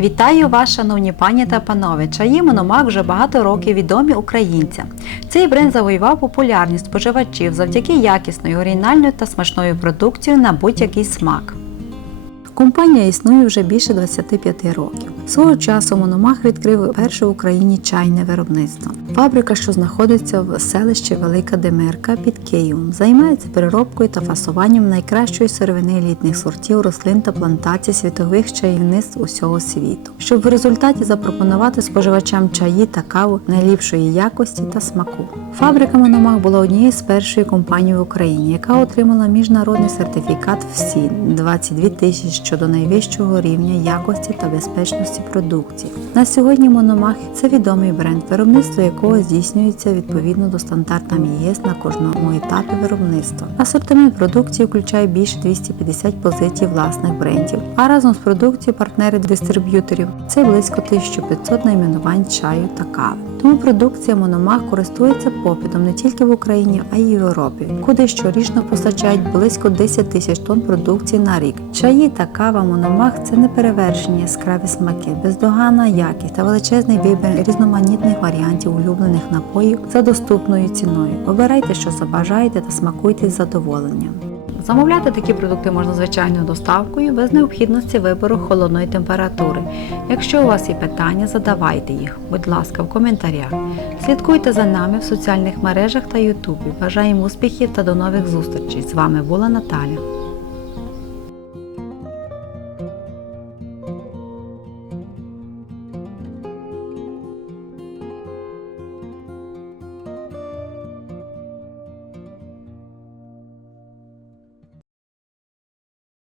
Вітаю вас, шановні пані та панове! Чаї Мономак вже багато років відомі українцям. Цей бренд завоював популярність споживачів завдяки якісною, оригінальною та смачною продукцією на будь-який смак. Компанія існує вже більше 25 років. Свого часу Мономах відкрив перше в Україні чайне виробництво. Фабрика, що знаходиться в селищі Велика Демирка під Києвом, займається переробкою та фасуванням найкращої сировини літніх сортів рослин та плантацій світових чаївництв усього світу, щоб в результаті запропонувати споживачам чаї та каву найліпшої якості та смаку. Фабрика Мономах була однією з першої компаній в Україні, яка отримала міжнародний сертифікат ВСІ 22 тисяч щодо найвищого рівня якості та безпечності продукції. На сьогодні Мономах це відомий бренд, виробництво якого здійснюється відповідно до стандартам ЄС на кожному етапі виробництва. Асортимент продукції включає більше 250 позицій власних брендів, а разом з продукцією партнери дистриб'юторів це близько 1500 найменувань чаю та кави. Тому продукція Мономах користується попитом не тільки в Україні, а й в Європі, куди щорічно постачають близько 10 тисяч тонн продукції на рік. Чаї та кава Мономах це неперевершені яскраві смаки, бездоганна якість та величезний вибір різноманітних варіантів улюблених напоїв за доступною ціною. Обирайте, що забажаєте та смакуйте з задоволенням. Замовляти такі продукти можна звичайною доставкою без необхідності вибору холодної температури. Якщо у вас є питання, задавайте їх, будь ласка, в коментарях. Слідкуйте за нами в соціальних мережах та Ютубі. Бажаємо успіхів та до нових зустрічей. З вами була Наталя.